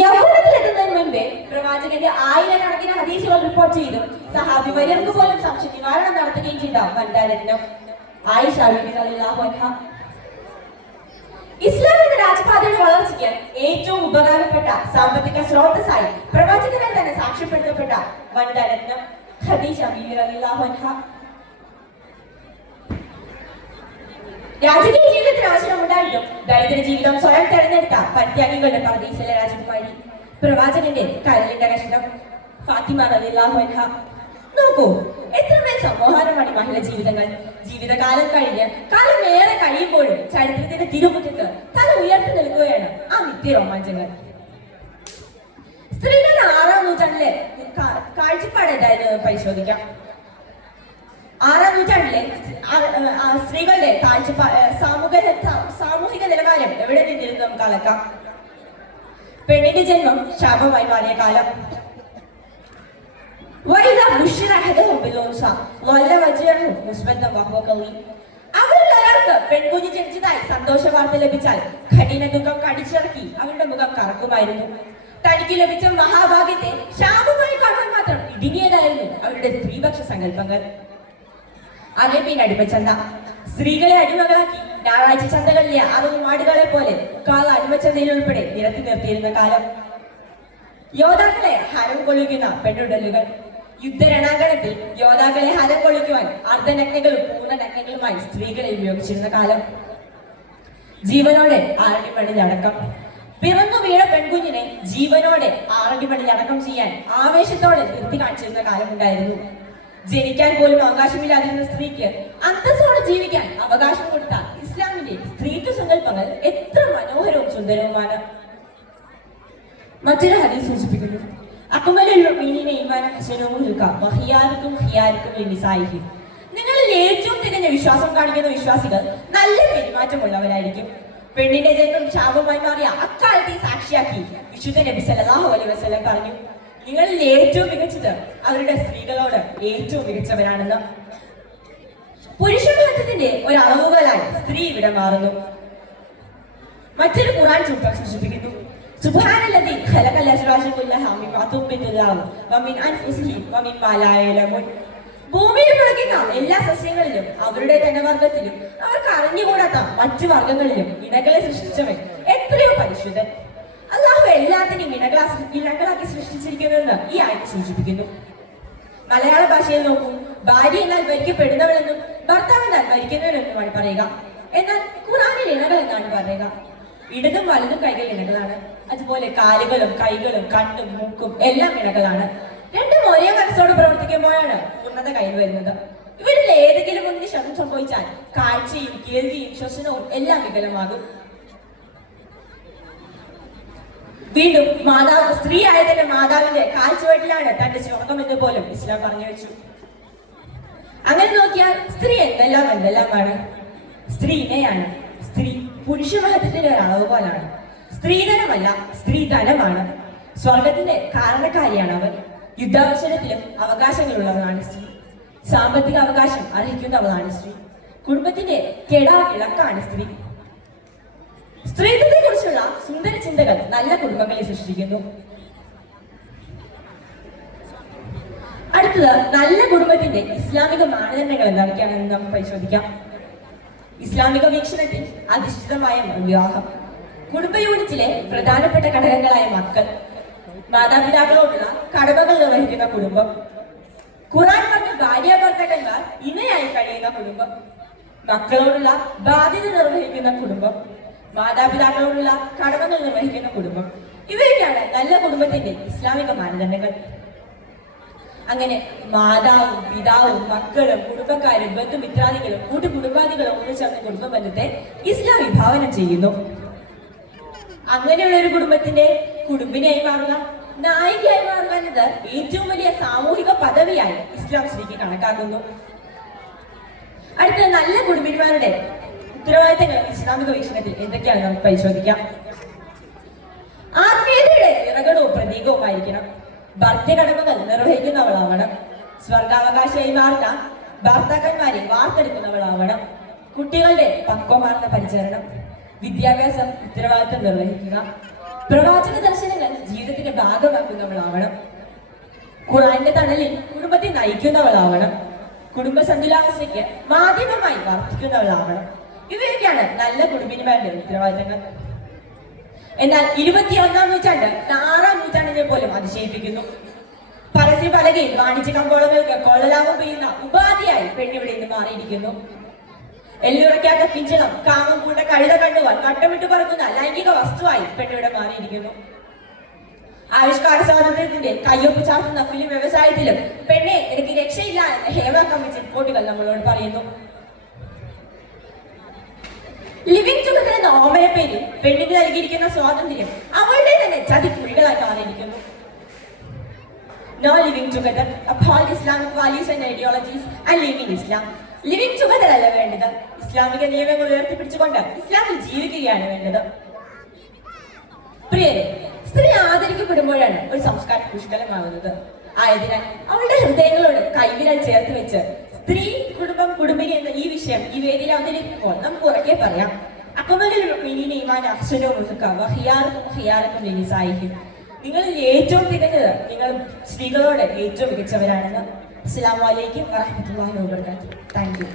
യൗവനത്തിലെത്തുന്നതിന് മുൻപേ പ്രവാചകന്റെ ആയിരക്കണക്കിന് ഹദീസുകൾ റിപ്പോർട്ട് ചെയ്തു സഹാബി വര്യർക്ക് പോലും സംശയ നിവാരണം നടത്തുകയും ചെയ്ത വനിതാരത്നം ആയിഷ റളിയല്ലാഹു അൻഹ. ഇസ്ലാമിന്റെ രാജപാതയുടെ വളർച്ചയ്ക്ക് ഏറ്റവും ഉപകാരപ്പെട്ട സാമ്പത്തിക സ്രോതസ്സായി പ്രവാചകനാൽ തന്നെ സാക്ഷ്യപ്പെടുത്തപ്പെട്ട വനിതാരത്നം ഖദീജ റളിയല്ലാഹു അൻഹ. രാജകീയ ജീവിതത്തിന് അവസരമുണ്ടായിട്ടും ദരിദ്ര ജീവിതം സ്വയം തെരഞ്ഞെടുത്ത പരിത്യാഗികളുടെ പർദീസിലെ രാജകുമാരി പ്രവാചകന്റെ കരളിന്റെ കഷ്ണം ഫാത്തിമ റളിയല്ലാഹു അൻഹ. നോക്കൂ, എത്രമേൽ സമ്മോഹനമാണ് മഹിള ജീവിതങ്ങൾ. ജീവിതകാലം കഴിഞ്ഞ് കാലമേറെ കഴിയുമ്പോഴും ചരിത്രത്തിന്റെ തിരുമുറ്റത്ത് തല ഉയർത്തി നിൽക്കുകയാണ് ആ നിത്യ രോമാഞ്ചങ്ങൾ. സ്ത്രീകളുടെ 6-ാം നൂറ്റാണ്ടിലെ കാഴ്ചപ്പാട് എന്തായാലും പരിശോധിക്കാം. 6-ാം നൂറ്റാണ്ടിലെ സ്ത്രീകളുടെ സാമൂഹിക നിലവാരം എവിടെ നിന്നിരുന്നു നമുക്ക് അളക്കാം. പെണ്ണിന്റെ ജന്മം ശാപമായി മാറിയ കാലം. അവരിൽ ഒരാൾക്ക് പെൺകുഞ്ഞ് ജനിച്ചതായി സന്തോഷ വാർത്ത ലഭിച്ചാൽ കഠിന ദുഃഖം കടിച്ചിറക്കി അവരുടെ മുഖം കറക്കുമായിരുന്നു. തനിക്ക് ലഭിച്ച മഹാഭാഗ്യത്തെ ശാപമായി കാണാൻ മാത്രം ഇടുങ്ങിയതായിരുന്നു അവരുടെ സ്ത്രീപക്ഷ സങ്കല്പങ്ങൾ. അറേബ്യൻ അടിമച്ചന്ത സ്ത്രീകളെ അടിമകളാക്കി ഞായറാഴ്ച ചന്തകളിലെ ആടുകളെ പോലെ കാല അടിമച്ചന്തയിൽ ഉൾപ്പെടെ നിരത്തി നിർത്തിയിരുന്ന കാലം. യോദ്ധാക്കളെ ഹരം കൊള്ളിക്കുന്ന പെണ്ണുടലുകൾ. യുദ്ധരണാങ്കണത്തിൽ യോദ്ധാക്കളെ ഹരം കൊള്ളിക്കുവാൻ അർദ്ധനഗ്നകളും പൂർണ്ണനഗ്നങ്ങളുമായി സ്ത്രീകളെ ഉപയോഗിച്ചിരുന്ന കാലം. ജീവനോടെ ആറടിമണിലടക്കം. പിറന്നു വീണ പെൺകുഞ്ഞിനെ ജീവനോടെ ആറടിമണിലടക്കം ചെയ്യാൻ ആവേശത്തോടെ നിർത്തി കാണിച്ചിരുന്ന കാലമുണ്ടായിരുന്നു. ജനിക്കാൻ പോലും അവകാശമില്ലാതിരുന്ന സ്ത്രീക്ക് അന്തസ്സോടെ ജീവിക്കാൻ അവകാശം കൊടുത്ത ഇസ്ലാമിന്റെ സ്ത്രീത്വ സങ്കല്പങ്ങൾ എത്ര മനോഹരവും സുന്ദരവുമാണ്. മറ്റൊരു ഹദീസ് സൂചിപ്പിക്കുന്നു, നിങ്ങളിൽ ഏറ്റവും തികഞ്ഞ വിശ്വാസം കാണിക്കുന്ന വിശ്വാസികൾ നല്ല പെരുമാറ്റമുള്ളവരായിരിക്കും. പെണ്ണിന്റെ ജന്മം ശാപമായി മാറിയ അക്കാലത്തെ സാക്ഷിയാക്കി വിശുദ്ധ നബി സല്ലല്ലാഹു അലൈഹി വസല്ലം പറഞ്ഞു, നിങ്ങളിൽ ഏറ്റവും മികച്ചത് അവരുടെ സ്ത്രീകളോട് ഏറ്റവും മികച്ചവരാണെന്ന്. പുരുഷബന്ധത്തിന്റെ ഒരു അളവുകോലായി സ്ത്രീ ഇവിടെ മാറുന്നു. മറ്റൊരു ഖുർആൻ സൂക്തം സൂചിപ്പിക്കുന്നു, സുബ്ഹാനല്ലദീ ഖലഖൽ അസ്വാജ കുല്ലഹ മിമ്മാ തുൻബിതുൽ അർദ് വമിൻ അൻഫുസിഹിം വമിമ്മാ ലാ യഅലമൂൻ. ഭൂമിയിൽ മുളയ്ക്കുന്ന എല്ലാ സസ്യങ്ങളിലും അവരുടെ തന്നെ വർഗത്തിലും അവർക്ക് അറിഞ്ഞുകൂടാത്ത മറ്റു വർഗങ്ങളിലും ഇണകളെ സൃഷ്ടിച്ചവൻ എത്രയോ പരിശുദ്ധൻ. അല്ലാഹു എല്ലാത്തിനെയും ഇണകളാക്കി സൃഷ്ടിച്ചിരിക്കുന്നുവെന്ന് ഈ ആയത്ത് സൂചിപ്പിക്കുന്നു. മലയാള ഭാഷയിൽ നോക്കൂ, ഭാര്യ എന്നാൽ ഭരിക്കപ്പെടുന്നവളെന്നും ഭർത്താവ് എന്നാൽ ഭരിക്കുന്നവനെന്നുമാണ് പറയുക. എന്നാൽ ഖുർആനിൽ ഇണകൾ എന്നാണ് പറയുക. ഇടതും വലതും കൈകൾ ഇണകളാണ്. അതുപോലെ കാലുകളും കൈകളും കണ്ണും മൂക്കും എല്ലാം ഇണകളാണ്. രണ്ടും ഒരേ മനസ്സോട് പ്രവർത്തിക്കുമ്പോഴാണ് പൂർണ്ണത കയ്യിൽ വരുന്നത്. ഇവരിൽ ഏതെങ്കിലും ഒന്നിന് ക്ഷതം സംഭവിച്ചാൽ കാഴ്ചയും കേൾവിയും ശ്വസനവും എല്ലാം വികലമാകും. വീണ്ടും സ്ത്രീ ആയതിന്റെ മാതാവിന്റെ കാൽച്ചുവട്ടിലാണ് തന്റെ സ്വർഗം എന്ന് പോലും ഇസ്ലാം പറഞ്ഞു വെച്ചു. അങ്ങനെ നോക്കിയാൽ സ്ത്രീ എന്തെല്ലാമാണ്. സ്ത്രീ ഇണയാണ്. സ്ത്രീ പുരുഷ മഹത്വത്തിന്റെ ഒരു അളവുകോലാണ്. സ്ത്രീധനമല്ല, സ്ത്രീധനമാണ്. സ്വർഗത്തിന്റെ കാരണക്കാരിയാണ് അവർ. യുദ്ധാവസരത്തിലും അവകാശങ്ങളുള്ളവളാണ് സ്ത്രീ. സാമ്പത്തിക അവകാശം അർഹിക്കുന്നവളാണ് സ്ത്രീ. കുടുംബത്തിന്റെ വിളക്കാണ് സ്ത്രീ. സ്ത്രീത്വത്തെ കുറിച്ചുള്ള സുന്ദര ചിന്തകൾ നല്ല കുടുംബങ്ങളെ സൃഷ്ടിക്കുന്നു. അടുത്തത് നല്ല കുടുംബത്തിന്റെ ഇസ്ലാമിക മാനദണ്ഡങ്ങൾ എന്തൊക്കെയാണെന്ന് നമുക്ക് പരിശോധിക്കാം. ഇസ്ലാമിക വീക്ഷണത്തിൽ അധിഷ്ഠിതമായ വിവാഹം, കുടുംബ യൂണിറ്റിലെ പ്രധാനപ്പെട്ട ഘടകങ്ങളായ മക്കൾ, മാതാപിതാക്കളോടുള്ള കടമകൾ നിർവഹിക്കുന്ന കുടുംബം, ഖുർആൻ പറഞ്ഞ ഭാര്യ ഭർത്താക്കന്മാർ ഇണയായി കഴിയുന്ന കുടുംബം, മക്കളോടുള്ള ബാധ്യത നിർവഹിക്കുന്ന കുടുംബം, മാതാപിതാക്കളോടുള്ള കടമകൾ നിർവഹിക്കുന്ന കുടുംബം. ഇവയൊക്കെയാണ് നല്ല കുടുംബത്തിന്റെ ഇസ്ലാമിക മാനദണ്ഡങ്ങൾ. അങ്ങനെ മാതാവും പിതാവും മക്കളും കുടുംബക്കാരും ബന്ധുമിത്രാദികളും കൂട്ടുകുടുംബാദികളും ഒന്നിച്ചേർന്ന കുടുംബ ബന്ധത്തെ ഇസ്ലാം വിഭാവനം ചെയ്യുന്നു. അങ്ങനെയുള്ള ഒരു കുടുംബത്തിന്റെ കുടുംബിനിയായി മാറുക, നായികയായി മാറുക എന്നത് ഏറ്റവും വലിയ സാമൂഹിക പദവിയായി ഇസ്ലാം സ്ത്രീക്ക് കണക്കാക്കുന്നു. അടുത്ത നല്ല കുടുംബിനിമാരുടെ ഉത്തരവാദിത്തങ്ങൾ ഇസ്ലാമിക വീക്ഷണത്തിൽ എന്തൊക്കെയാണ് നമുക്ക് പരിശോധിക്കാം. ആത്മീയതയുടെ നിറകടവും പ്രതീകവുമായിരിക്കണം. ഭർത്തൃകടമകൾ നിർവഹിക്കുന്നവളാവണം. സ്വർഗാവകാശമായി മാറുന്ന ഭർത്താക്കന്മാരെ വാർത്തെടുക്കുന്നവളാവണം. കുട്ടികളുടെ പക്വമാർന്ന പരിചരണം. വിദ്യാഭ്യാസം ഉത്തരവാദിത്തം നിർവഹിക്കുക. പ്രവാചക ദർശനങ്ങൾ ജീവിതത്തിന്റെ ഭാഗമാക്കുന്നവളാവണം. ഖുർആന്റെ തണലിൽ കുടുംബത്തെ നയിക്കുന്നവളാവണം. കുടുംബ സന്തുലാവസ്ഥയ്ക്ക് മാധ്യമമായി വർത്തിക്കുന്നവളാവണം. ഇവയൊക്കെയാണ് നല്ല കുടുംബിനിമാരുടെ ഉത്തരവാദിത്തങ്ങൾ. എന്നാൽ 21-ാം നൂറ്റാണ്ട് 6-ാം നൂറ്റാണ്ടിനെ പോലും അതിശയിപ്പിക്കുന്നു. പരസ്യ പലകയിൽ വാണിജ്യ കമ്പോളങ്ങൾക്ക് കൊള്ളലാഭം പെയ്യുന്ന ഉപാധിയായി പെണ്ണിവിടെ നിന്ന് മാറിയിരിക്കുന്നു. എല്ലുറയ്ക്കാത്ത പിഞ്ചളം, കാമം പൂണ്ട കഴുത കണ്ണുവാൻ വട്ടമിട്ട് പറക്കുന്ന ലൈംഗിക വസ്തുവായി പെണ്ണിവിടെ മാറിയിരിക്കുന്നു. ആവിഷ്കാര സ്വാതന്ത്ര്യത്തിന്റെ കയ്യൊപ്പ് ചാർത്തുന്ന ഫിലിം വ്യവസായത്തിലും പെണ്ണെ എനിക്ക് രക്ഷയില്ല എന്ന് ഹേമ കമ്മിറ്റി റിപ്പോർട്ടുകൾ നമ്മളോട് പറയുന്നു. ലിവിംഗ് ടുഗദർ എന്ന ഓമന പേരിൽ പെണ്ണിന് നൽകിയിരിക്കുന്ന സ്വാതന്ത്ര്യം അവളുടെ തന്നെ ചതിക്കുഴികളായി മാറിയിരിക്കുന്നു. No living together, uphold Islamic values and ideologies and live in Islam. Living together അല്ല വേണ്ടത്, ഇസ്ലാമിക നിയമങ്ങൾ ഉയർത്തിപ്പിടിച്ചുകൊണ്ട് ഇസ്ലാമിൽ ജീവിക്കുകയാണ് വേണ്ടത്. പ്രിയരെ, സ്ത്രീ ആദരിക്കപ്പെടുമ്പോഴാണ് ഒരു സംസ്കാരം പുഷ്കലമാകുന്നത്. ആയതിനാൽ അവളുടെ ഹൃദയങ്ങളോട് കൈവിരൽ ചേർത്ത് വെച്ച് സ്ത്രീ, കുടുംബം, കുടുംബിനി എന്ന ഈ വിഷയം ഈ വേദിയിൽ അവതരിപ്പിക്കുമ്പോൾ നമുക്ക് ഉറക്കെ പറയാം, നിങ്ങളിൽ ഏറ്റവും തികഞ്ഞത് നിങ്ങൾ സ്ത്രീകളോട് ഏറ്റവും മികച്ചവരാണെന്ന്. അസ്സലാമു അലൈക്കും വറഹ്മത്തുള്ളാഹി വബറകാതുഹു. Thank you.